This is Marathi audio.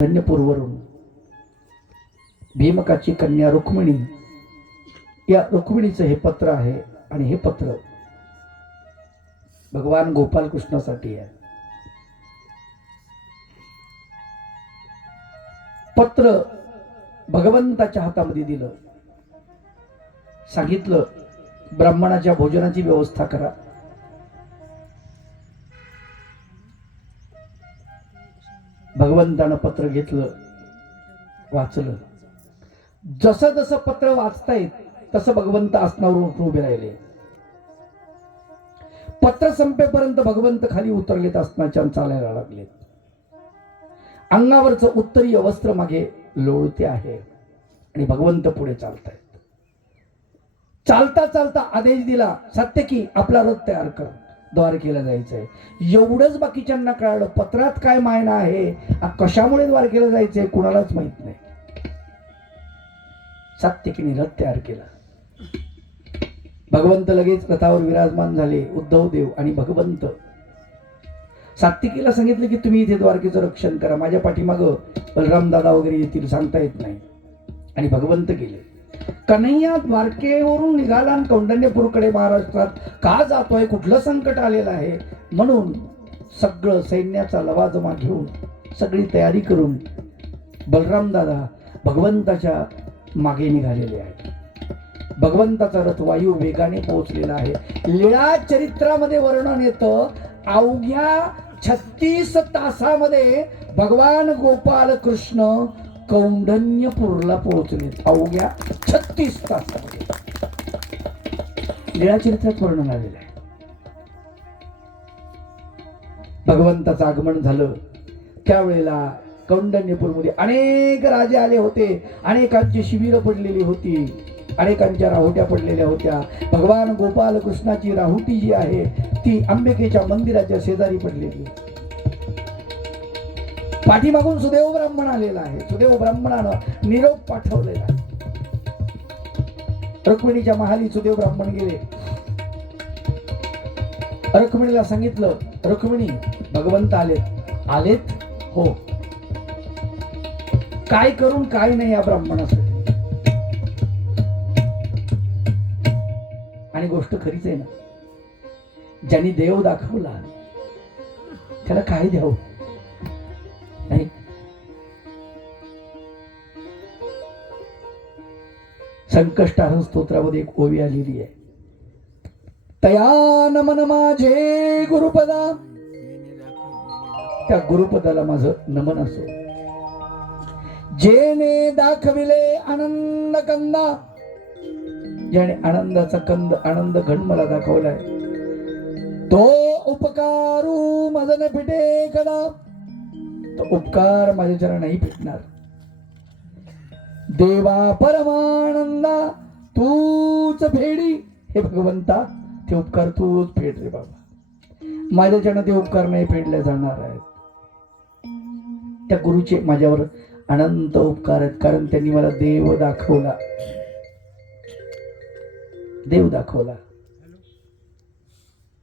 धन्यपूरवरून भीमकाची कन्या रुक्मिणी, या रुक्मिणीचं हे पत्र आहे आणि हे पत्र भगवान गोपाल कृष्णासाठी आहे. पत्र भगवंताच्या हातामध्ये दिलं, सांगितलं ब्राह्मणाच्या भोजनाची व्यवस्था करा. भगवंतानं पत्र घेतलं, वाचलं. जसं जसं पत्र वाचतायत तसं भगवंत आसनावरून उभे राहिले. पत्र संपेपर्यंत भगवंत खाली उतरलेत, आसनाच्या चालायला लागलेत. अंगावरचं उत्तरीय वस्त्र मागे लोळते आहे आणि भगवंत पुढे चालतायत. चालता चालता आदेश दिला, सात्यकी आपला रथ तयार कर, द्वारकेला जायचंय. एवढंच बाकीच्यांना कळलं. पत्रात काय मायना आहे, कशामुळे द्वारकेला जायचंय कुणालाच माहित नाही. सात्यकीने रथ तयार केला. भगवंत लगेच रथावर विराजमान झाले. उद्धव देव आणि भगवंत सात्यकीला सांगितलं की तुम्ही इथे द्वारकेचं रक्षण करा, माझ्या पाठीमागं बलराम दादा वगैरे येतील, सांगता येत नाही. आणि भगवंत गेले. कन्हैया द्वारकेवरून निघाला आणि कौंडण्यपूरकडे महाराष्ट्रात का जातोय, कुठलं संकट आलेलं आहे म्हणून सगळं सैन्याचा लवाजमा घेऊन सगळी तयारी करून बलराम दादा भगवंताच्या मागे निघालेले आहेत. भगवंताचा रथ वायू वेगाने पोहोचलेला आहे. लीळा चरित्रामध्ये वर्णन येतं, अवघ्या 36 तासामध्ये भगवान गोपाल कृष्ण कौंडण्यपूरला पोहोचले. अवघ्या 36 तासामध्ये लीळा चरित्रात वर्णन आलेलं आहे. भगवंताचं आगमन झालं त्यावेळेला कौंडण्यपूरमध्ये अनेक राजे आले होते. अनेकांची शिबिरं पडलेली होती, अनेकांच्या राहुट्या पडलेल्या होत्या. भगवान गोपाल कृष्णाची राहुटी जी आहे ती अंबिकेच्या मंदिराच्या शेजारी पडलेली. पाठीमागून सुदेव ब्राह्मण आलेला आहे. सुदेव ब्राह्मणानं निरोप पाठवलेला आहे. रुक्मिणीच्या महाली सुदेव ब्राह्मण गेले. रुक्मिणीला सांगितलं, रुक्मिणी भगवंत आलेत. आलेत? हो. काय करून काय नाही या ब्राह्मणासाठी. आणि गोष्ट खरीच आहे ना, ज्यांनी देव दाखवला त्याला काय द्यावं नाही. संकष्टहरण स्तोत्रामध्ये एक ओवी आलेली आहे, तया नमन माझे गुरुपदा. त्या गुरुपदाला माझं नमन असो. जेने दाखविले आनंद कंदा, ज्याने आनंदाचा कंद आनंद घन मला दाखवलाय, तो उपकारू मजन फिटे कदा. तो उपकार माझ्या जरा नाही फिटणार. देवा परमानंदा तूच फेडी. हे भगवंता ते उपकार तूच फेड रे बाबा. माझ्याच्यानं ते उपकार नाही फेडले जाणार आहेत. त्या गुरुचे माझ्यावर अनंत उपकार आहेत, कारण त्यांनी मला देव दाखवला. देव दाखवला.